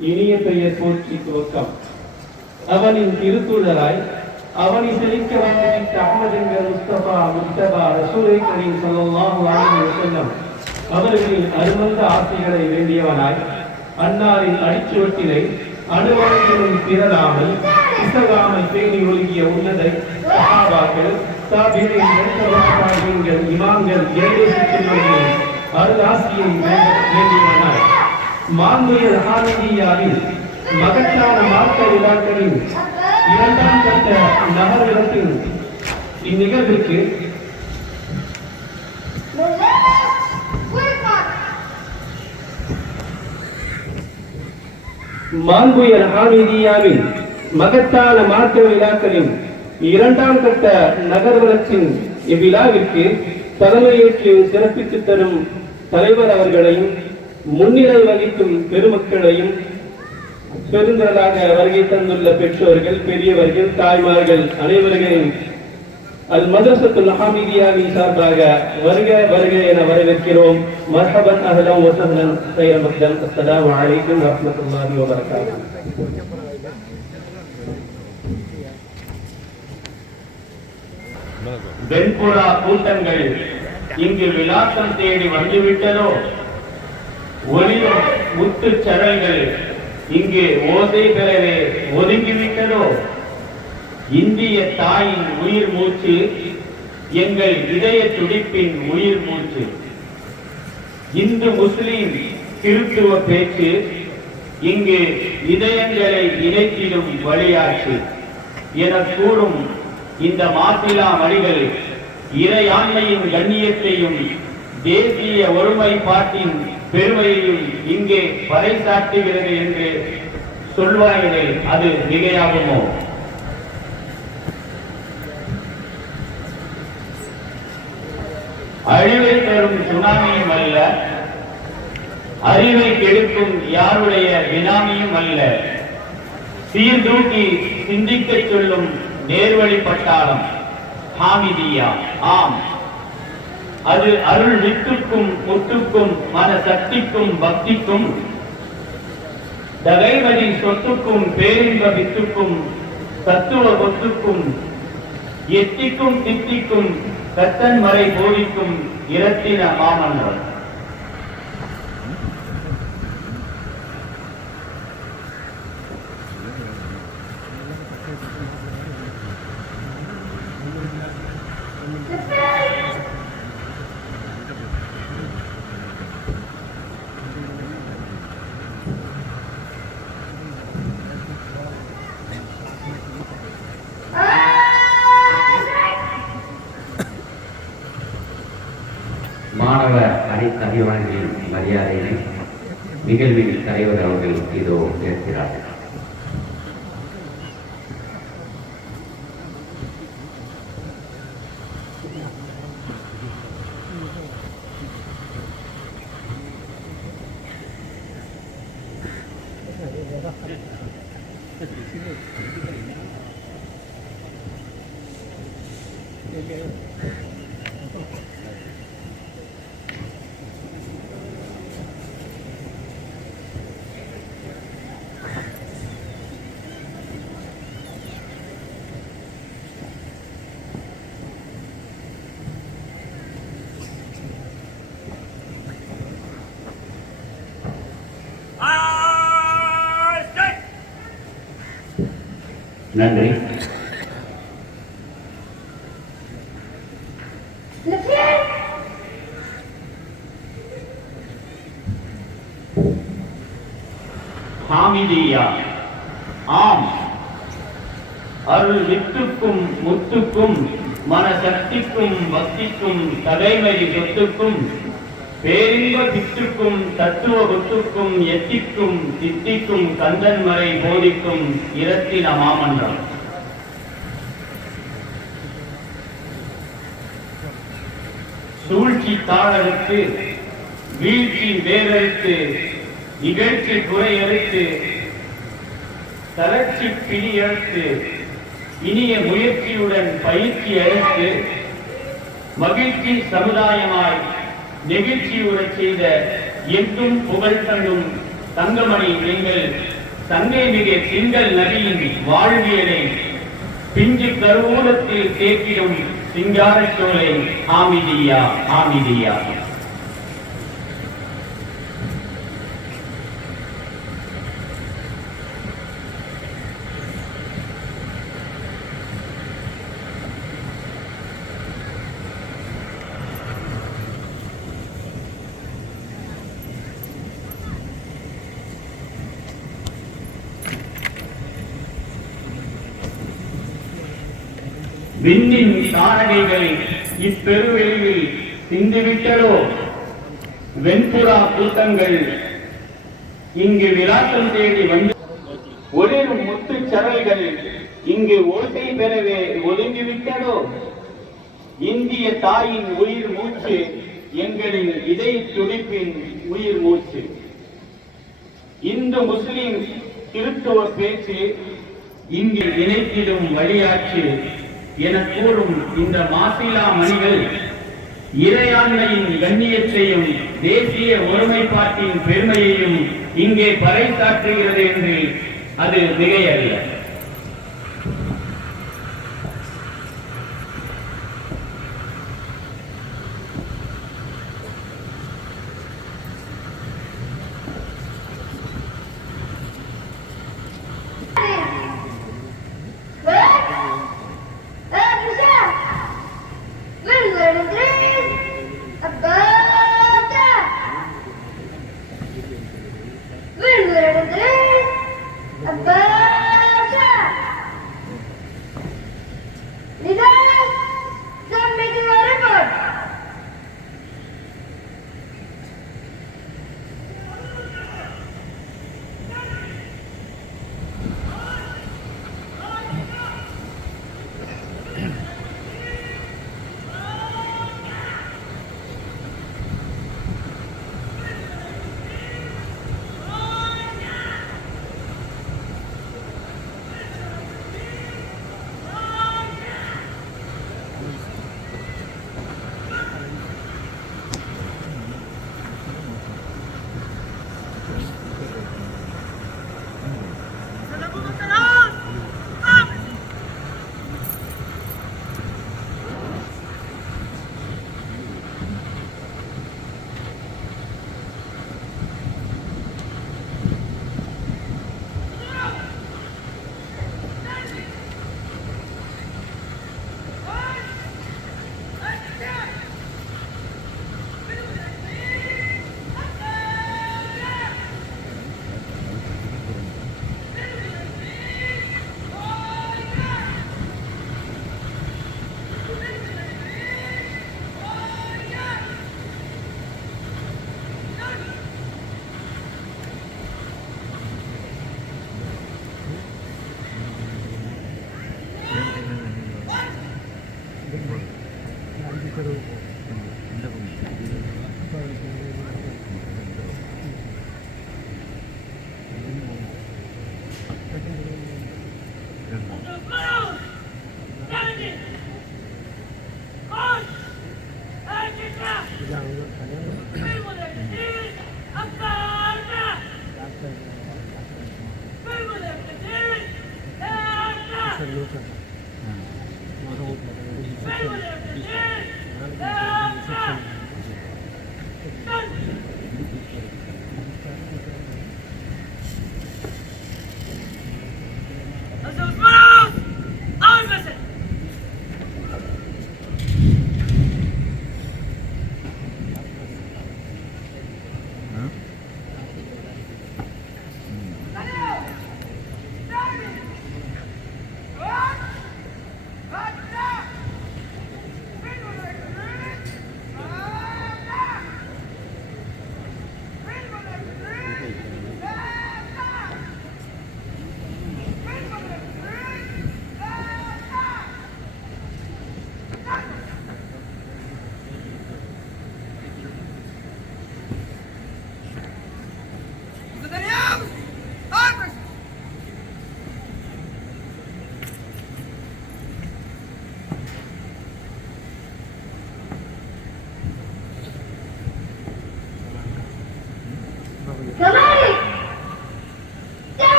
இனிய பெயர் போற்றி துவக்கம் அவனின் திருத்துழராய் அவனை செழிக்க வைத்துவிட்ட அகமது என்கிற முஸ்தபா முஸ்தபா ரசூலை கரீம் சொல்லலாம் அலைஹி அவர்களின் அருமந்த ஆசைகளை வேண்டியவனாய் அன்னாரின் அடிச்சுவட்டினை அணுவரையிலும் திரளாமல் இசகாமல் பேணி ஒழுகிய உன்னதை சஹாபாக்கள் தாபிரீன்கள் தபாபாகிங்கள் இமாம்கள் ஏழேசு அருளாசியை வேண்டியவனாய் மாண்புயர் ஹாமிதியாவில் மகத்தான மார்க்க விழாக்களின் இரண்டாம் கட்ட நகர்விடத்தில் இந்நிகழ்விற்கு மாண்புயர் ஹாமிதியாவின் மகத்தான மார்க்க விழாக்களின் இரண்டாம் கட்ட நகர்வலத்தின் இவ்விழாவிற்கு தலைமையேற்று சிறப்பித்து தரும் தலைவர் அவர்களையும் முன்னிலை வகிக்கும் பெருமக்களையும் பெருந்தலாக வருகை தந்துள்ள பெற்றோர்கள் பெரியவர்கள் தாய்மார்கள் அனைவர்களையும் அல் மதரசத்து ஹாமிதியாவின் சார்பாக வருக வருக என வரவேற்கிறோம். மர்ஹபன் அஹலம் வசந்தன் சைர மக்கள் அஸ்லாம் வலைக்கும் வரமத்துல்லாஹி வபரகாத்து வெண்புறா கூட்டங்கள் இங்கு விலாசம் தேடி வந்துவிட்டதோ? ஒளியும் முத்து சரல்கள் இங்கே ஓசை பெறவே ஒதுங்கிவிட்டதோ? இந்திய தாயின் உயிர் மூச்சு எங்கள் இதய துடிப்பின் உயிர் மூச்சு. இந்து முஸ்லிம் கிறித்துவ பேச்சு இங்கு இதயங்களை இணைத்திடும் வழியாச்சு என கூறும் இந்த மாசிலா மணிகள் இறையாண்மையின் கண்ணியத்தையும் தேசிய ஒருமைப்பாட்டின் பெருமையையும் இங்கே பறைசாட்டுகிறது என்று சொல்வார்கள் அது மிகையாகுமோ? அழிவை தரும் சுனாமியும் அல்ல அறிவை கெடுக்கும் யாருடைய வினாமியும் அல்ல. சீர்தூக்கி சிந்திக்கச் சொல்லும் நேர்வழி பட்டாளம் ஹாமிதியா. ஆம். அது அருள் வித்துக்கும் முத்துக்கும் மன சக்திக்கும் பக்திக்கும் தகைவதி சொத்துக்கும் பேரின்ப வித்துக்கும் தத்துவ கொத்துக்கும் எத்திக்கும் தித்திக்கும் கத்தன் மறை போதிக்கும் இரத்தின மாமன்றம் Thank you. நன்றி. ஹாமிதியா. ஆம். அருள் வித்துக்கும் முத்துக்கும் மனசக்திக்கும் பக்திக்கும் தலைமறி சொத்துக்கும் பேரின்ப திட்டுக்கும் தத்துவ குத்துக்கும் எத்திக்கும் தித்திக்கும் கந்தன் மறை போதிக்கும் இரத்தின மாமன்றம். சூழ்ச்சி தாழறுத்து வீழ்ச்சி வேறறுத்து நிகழ்ச்சி குறையறுத்து தளர்ச்சி பிடியறுத்து இனிய முயற்சியுடன் பயிற்சி அளித்து மகிழ்ச்சி சமுதாயமாய் நெகிழ்ச்சி செய்த எங்கும் புகழ் தங்கும் தங்கமணி நீங்கள் தங்கை மிக திங்கள் நதியின் வாழ்வியலை பிஞ்சு கருவூலத்தில் தேக்கிடும் சிங்காரச்சோலை ஆமிதியா ஆமிதியா. விண்ணின் தாரகைகள் இப்பெருவெளியில் சிந்துவிட்டதோ? வெண்புறா கூட்டங்கள் இங்கு விளாட்டம் தேடி வந்து ஒளிரும் முத்துச் சரல்கள் இங்கு ஓசை பெறவே ஒதுங்கிவிட்டதோ? இந்திய தாயின் உயிர் மூச்சு எங்களின் இதய துடிப்பின் உயிர் மூச்சு. இந்து முஸ்லிம் கிறிஸ்துவ பேச்சு இங்கு இணைத்திடும் வழியாற்று என கூறும் இந்த மாசிலா மணிகள் இறையாண்மையின் கண்ணியத்தையும் தேசிய ஒருமைப்பாட்டின் பெருமையையும் இங்கே பறைசாற்றுகிறது என்று அது மிகையல்ல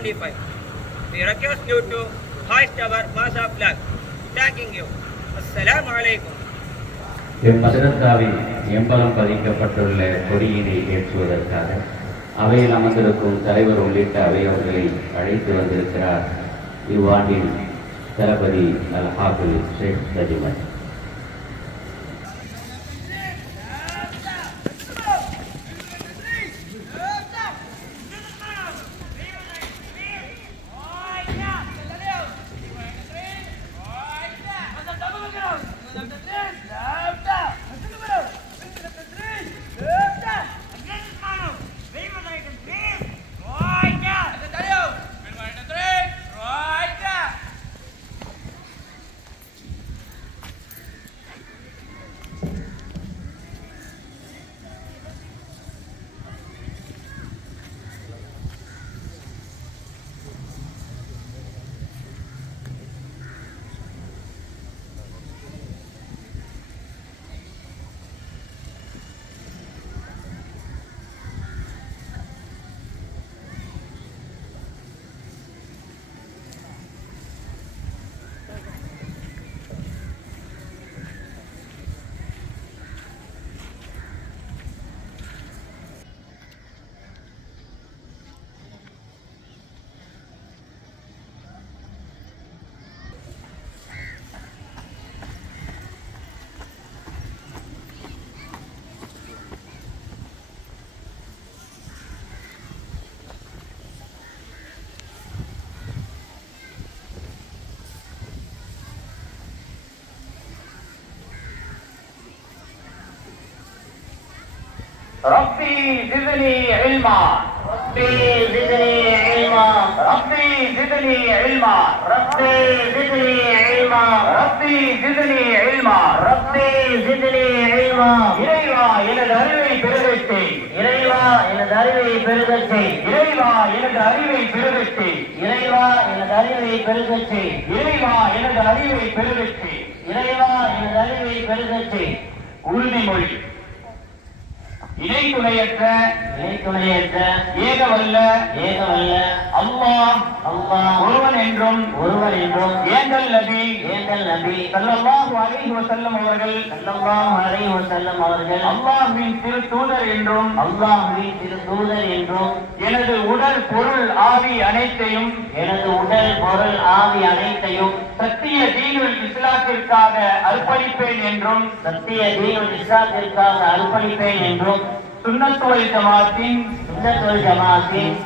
2025. We request you to hoist our Masa flag. Thanking you. Assalamu alaikum. இம்மதரசாவின் எம்பலம் பதிக்கப்பட்டுள்ள கொடியினை ஏற்றுவதற்காக அவையில் அமர்ந்திருக்கும் தலைவர் உள்ளிட்ட அவையவர்களை அழைத்து வந்திருக்கிறார் இவ்வாண்டின் தளபதி அல் ஹாஃபில் ஷேக் தஜிமன் ربي زدني علما ربي زدني علما ربي زدني علما ربي زدني علما ربي زدني علما ربي زدني علما இறைவா எனது அறிவை பெருகச் செய் இறைவா எனது அறிவை பெருகச் செய் இறைவா எனது அறிவை பெருகச் செய் இறைவா எனது அறிவை பெருகச் செய் இறைவா எனது அறிவை பெருகச் செய் இறைவா எனது அறிவை பெருகச் செய் உறுதிமொழி இணை துணையற்ற இணை துணையற்ற ஏகவல்ல ஏகவல்ல அல்லாஹ் அல்லாஹ் ஒருவன் என்றும் ஒருவன் என்றும் ஏங்கல் நபி ஏங்கல் நபி ஸல்லல்லாஹு அலைஹி வஸல்லம் அவர்கள் ஸல்லல்லாஹு அலைஹி வஸல்லம் அவர்கள் அல்லாஹ்வின் திரு தூதர் என்றும் அல்லாஹ்வின் திரு தூதர் என்றும் எனது உடல் பொருள் ஆவி அனைத்தையும் எனது உடல் பொருள் ஆவி அனைத்தையும் சத்திய தீனுல் இஸ்லாத்திற்காக அர்ப்பணிப்பேன் என்றும் சத்திய தீனுல் இஸ்லாத்திற்காக அர்ப்பணிப்பேன் என்றும் சுன்னத்துவல் ஜமாத்தின்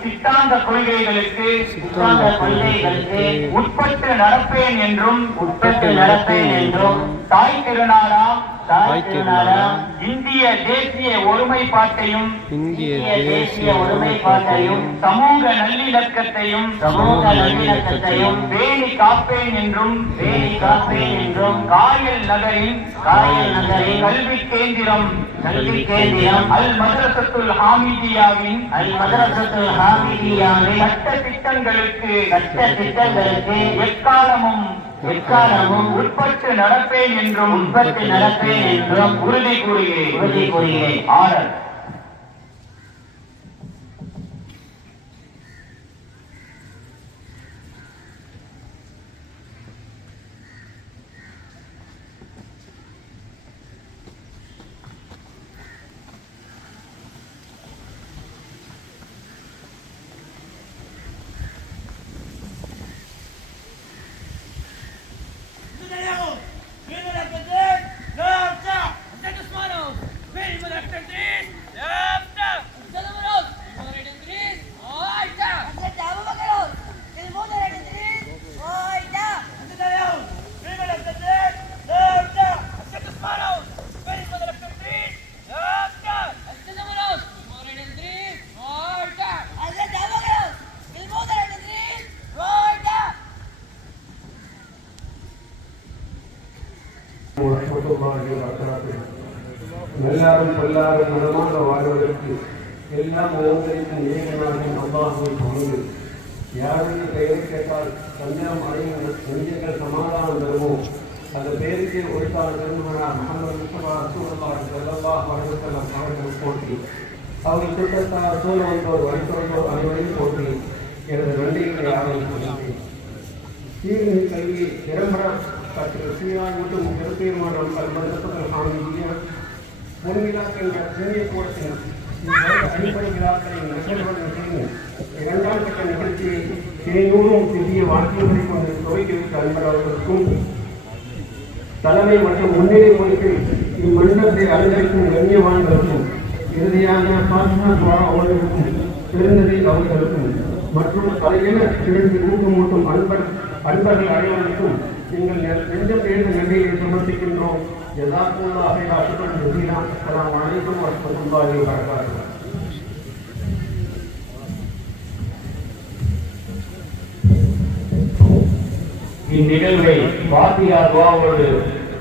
சித்தாந்த கொள்கைகளுக்கு சித்தாந்த கொள்கைகளுக்கு உட்பட்டு நடப்பேன் என்றும் உட்பட்டு நடப்பேன் என்றும் தாய் திருநாளாம் தாய் திருநாளாம். இந்திய தேசிய ஒருமைப்பாட்டையும் இந்திய தேசிய ஒருமைப்பாட்டையும் சமூக நல்லிணக்கத்தையும் சமூக நல்லிணக்கத்தையும் பேணி காப்பேன் என்றும் பேணி காப்பேன் என்றும் காயல் நகரின் காயல் நகரின் கல்வி கேந்திரம் கல்வி கேந்திரம் அல் மதரசத்துல் ஹாமிதியாவின் அல் மதரசத்துல் ஹாமிதியாவின் சட்ட திட்டங்களுக்கு சட்ட திட்டங்களுக்கு எக்காலமும் எக்காலமும் உட்பட்டு நடப்பேன் என்றும் உட்பட்டு நடப்பேன் என்றும் உறுதி கூறுகிறேன். உறுதி கூறுகிறேன். ஆர்டர் எல்லாரும் பொல்லாரும் மனமாக வாழ்வதற்கு எல்லாம் ஓதரிக்கும் ஏகனாகின் அல்லாஹுவை தொழுது யாருடைய பெயர் கேட்டால் சந்திரம் அடையும் நெஞ்சங்கள் சமாதானம் தருவோம் அந்த பெயருக்கு ஒழுத்தான பெருமகனார் முகமது ரசூலுல்லாஹி ஸல்லல்லாஹு அலைஹி வஸல்லம் அவர்கள் போட்டி அவர்கள் சுற்றத்தார் சூழ வந்தோர் வழிபடுவோர் அனைவரையும் போட்டி எனது நன்றிகளை ஆரம்பிக்கின்றேன் தீர்வு கல்வி திறம்பட கற்று சீராய் ஊட்டும் பெருப்பெருமானம் கல்மருத்துவர்கள் காண்பிய முன்விழாக்கள் சிறிய கோஷம் அடிப்படை விழாக்களை நகர்வதன் இரண்டாம் கட்ட நிகழ்ச்சியை தேனூரும் சிறிய வாக்கியங்களை கொண்டு துவக்கி வைத்த அன்பர் அவர்களுக்கும் தலைமை மற்றும் முன்னிலை பொறுப்பில் இம்மண்டலத்தை அலங்கரிக்கும் கண்ணியவான்களுக்கும் இறுதியாக பாஸ்மா துவாரா அவர்களுக்கும் சிறந்ததை அவர்களுக்கும் மற்றும் தலையில சிறந்து ஊக்கமூட்டும் அன்பர் அன்பர்கள் அனைவருக்கும் நீங்கள் நெஞ்சம் எழுந்த நன்றியை சமர்ப்பிக்கின்றோம் ஜசாக்குல்லாஹை ராசுடன் ஜசீலா அஸ்ஸலாமு அலைக்கும் வரஹ்மத்துல்லாஹி வபரகாத்துஹு. இந்நிகழ்வை பாத்தியா துவாவோடு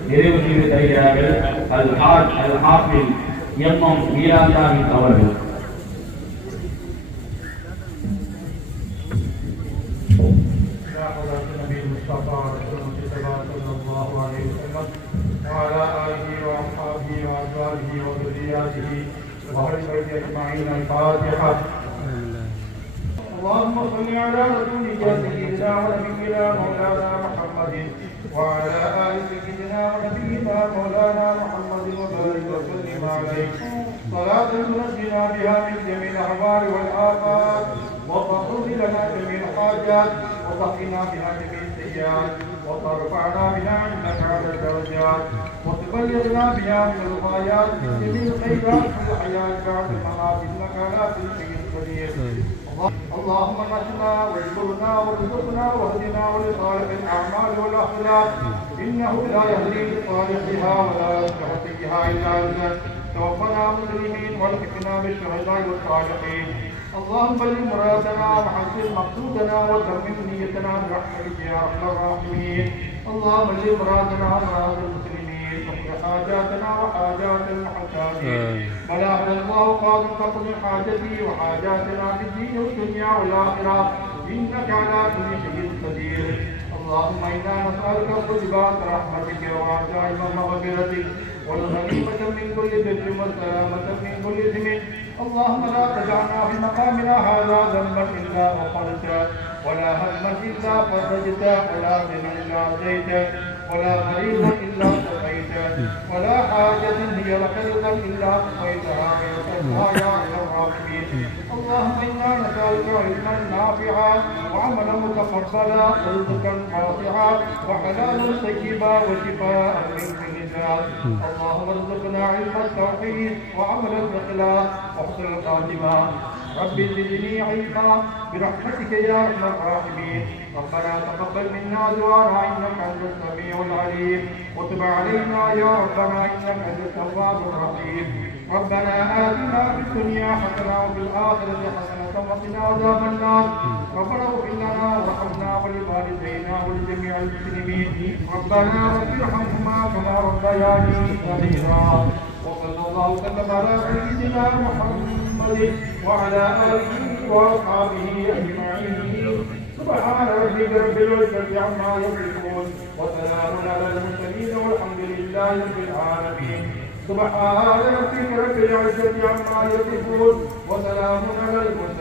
நிறைவு செய்து தருகிறார்கள் அல் ஹாட் அல் ஹாஃபில் எம் எம் மீராந்தாவின் அவர்கள். الفاتحة اللهم صل على رسولك سيدنا ونبينا مولانا محمد وعلى آل سيدنا ونبينا مولانا محمد وبارك وسلم عليه. صلاة تنجينا بها من جميع الأهوال والآفات وتقضي لنا جميع الحاجات وتقنا بها جميع السيئات. وترفعنا بها عندك على الدرجات وتبلغنا بها من الغايات جميع الخيرات في الحياة بعد الممات إنك على كل شيء قدير. اللهم نجنا واجبرنا وارزقنا واهدنا ولصالح الأعمال والأخلاق. إنه لا يهدي لصالحها ولا سيئها إلا أنت. توفنا مسلمين والحقنا بالشهداء والصالحين اللهم بلغ مرادنا وحسن مقصودنا وتمم نيتنا برحمتك يا ارحم الراحمين. اللهم بلغ مرادنا مراد المسلمين. واقض حاجاتنا وحاجات المحتاجين. أهل الله قادم تقضي حاجتي وحاجاتنا في الدين والدنيا والآخرة. إنك على كل شيء قدير. اللهم إنا نسألك طيبات رحمتك وعزائم مغفرتك والغنيمة من كل بر والسلامة من كل إثم اللهم لا تدعنا في مقامنا هذا ذنبا إلا غفرته ولا هما إلا فرجته ولا غنى إلا أتيته ولا مريضا إلا شفيته ولا حاجة هي لك رضا إلا قضيتها ويسرها يا الراحمين. اللهم إنا نسألك علما نافعا وعملا متقبلا ورزقا واسعا وحلالا طيبا وشفاء من كل اللهم ارزقنا علم التوحيد وعمل الإخلاص وحسن الخاتمة رب زدني علما برحمتك يا ارحم الراحمين ربنا تقبل منا دعانا انك انت السميع العليم وتب علينا يا ربنا انك انت التواب الرحيم ربنا آتنا في الدنيا حسنة وفي الآخرة حسنة وقنا عذاب النار ربنا اغفر لنا وارحمنا ولوالدينا ولجميع المسلمين ربنا رب ارحمهما كما ربياني صغيرا وصلى الله وسلم على سيدنا محمد وعلى آله وأصحابه أجمعين سبحان ربك رب العزة عما يصفون وسلام على المرسلين والحمد لله رب العالمين. سبحان ربك رب العزة عما يصفون وسلام على المرسلين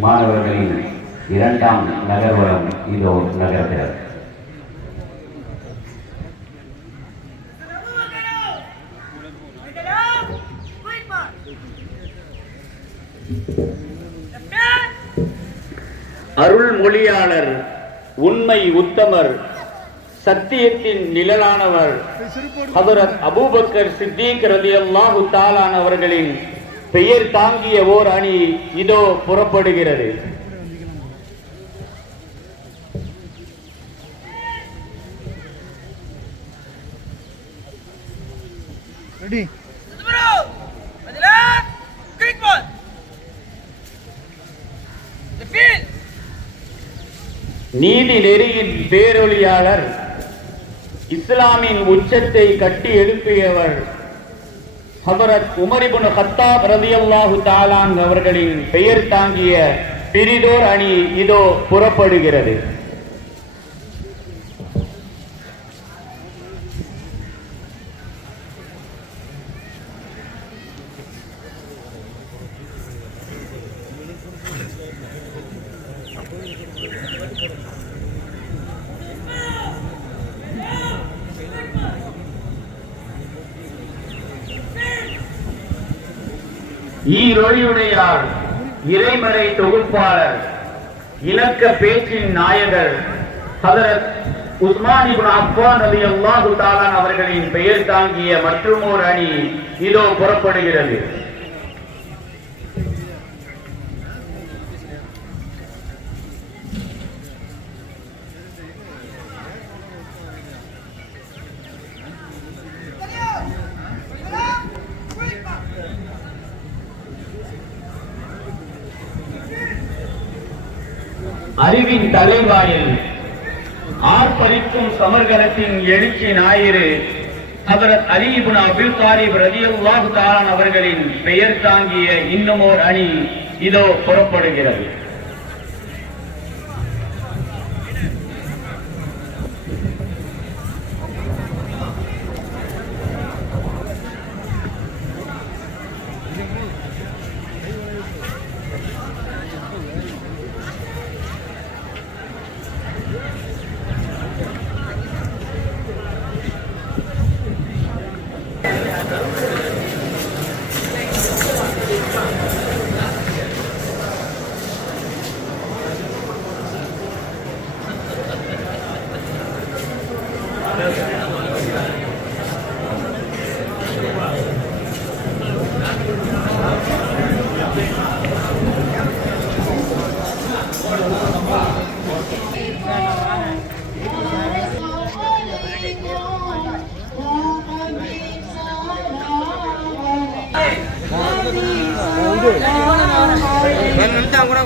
மாணவர்களின் இரண்டாம் நகர்வலம் இதோ நகர்கிறது. அருள்மொழியாளர் உண்மை உத்தமர் சத்தியத்தின் நிழலானவர் ஹதரத் அபூபக்கர் சித்திக் ரலியல்லாஹு தாலான் அவர்களின் பெயர் தாங்கிய ஓர் அணி இதோ புறப்படுகிறது ரெடி. நீதி நெறியின் பேரொளியாளர் இஸ்லாமின் உச்சத்தை கட்டி எழுப்பியவர் ஹபரத் உமரிபுன் ஹத்தாப் ரதியல்லாஹு தாலான் அவர்களின் பெயர் தாங்கிய பிரிதோர் அணி இதோ புறப்படுகிறது. ஈரொழியுடையார் இறைமறை தொகுப்பாளர் இலக்க பேச்சின் நாயகர் ஹதரத் உஸ்மானிபுன் இப்னு அஃபான் ரலியல்லாஹு தாலான் அவர்களின் பெயர் தாங்கிய மற்றுமோர் அணி இதோ புறப்படுகிறது. கலத்தின் எழுச்சி ஞாயிறு ஹசரத் அலி இப்னு அபில் தாலிப் ரலியல்லாஹு தஆலா அவர்களின் பெயர் தாங்கிய இன்னுமோர் அணி இதோ புறப்படுகிறது.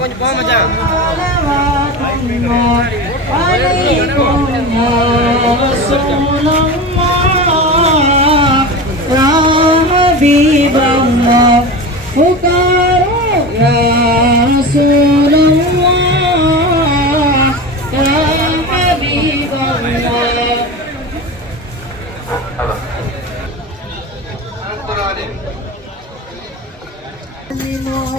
கொஞ்சம் போக மச்சான்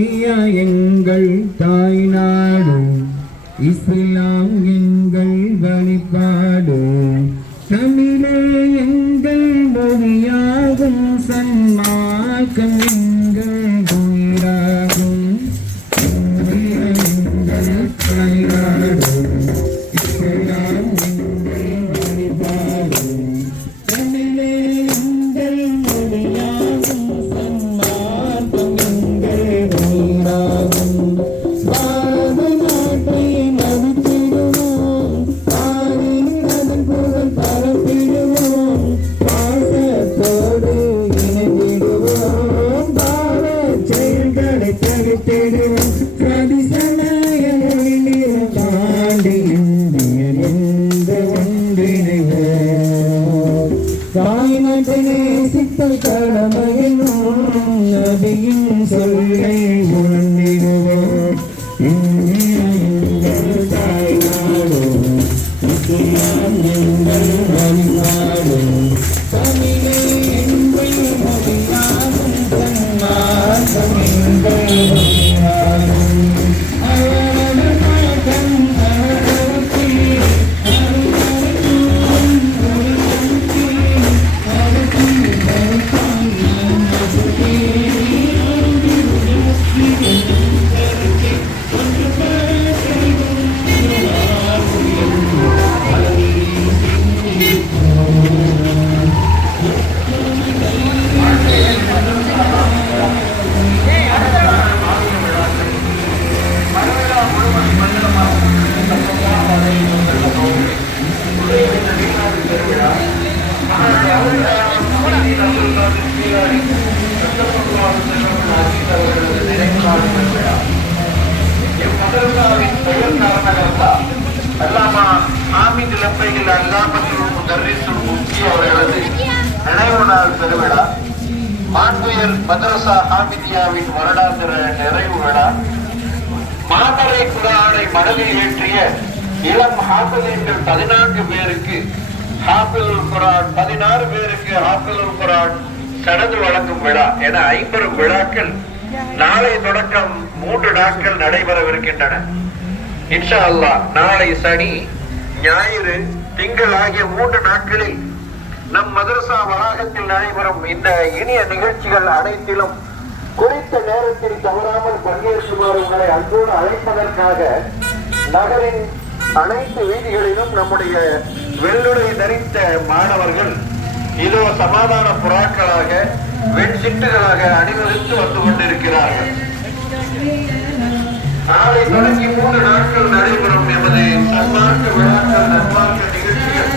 இந்தியா எங்கள் தாய் என ஐம்பெரும் விழாக்கள் நாளை தொடக்கம் மூன்று நாட்கள் நடைபெறவிருக்கின்றன. இன்ஷா அல்லா நாளை சனி ஞாயிறு திங்கள் ஆகிய மூன்று நாட்களில் நம் மதரசா வளாகத்தில் நடைபெறும் இந்த இனிய நிகழ்ச்சிகள் அனைத்திலும் குறித்த நேரத்தில் தவறாமல் பங்கேற்குமாறு உங்களை அன்போடு அழைப்பதற்காக நகரின் அனைத்து வீதிகளிலும் நம்முடைய வெள்ளுடை தரித்த மாணவர்கள் இதோ சமாதான புறாக்களாக வெண்சிட்டுகளாக அணிவகுத்து வந்து கொண்டிருக்கிறார்கள் நாளை தொடங்கி மூன்று நாட்கள் நடைபெறும் எமது சன்மார்க்க விழாக்கள் நன்மார்க்க நிகழ்ச்சிகள்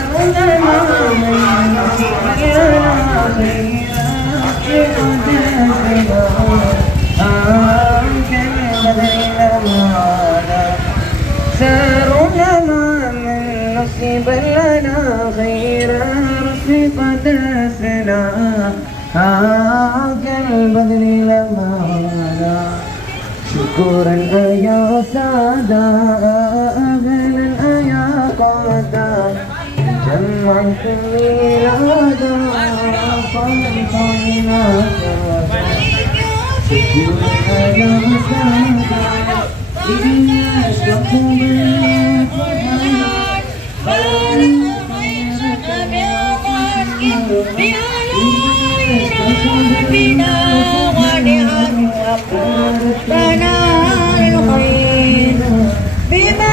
سارنا من نصيب لنا خيرا رفقة سنا كالبدر لما غدا شكرا يا سادة أهلا يا قادة جمعتم ميلادا فانطينا شكرا يا سادة إني أشتقت بنا ونعم Bye.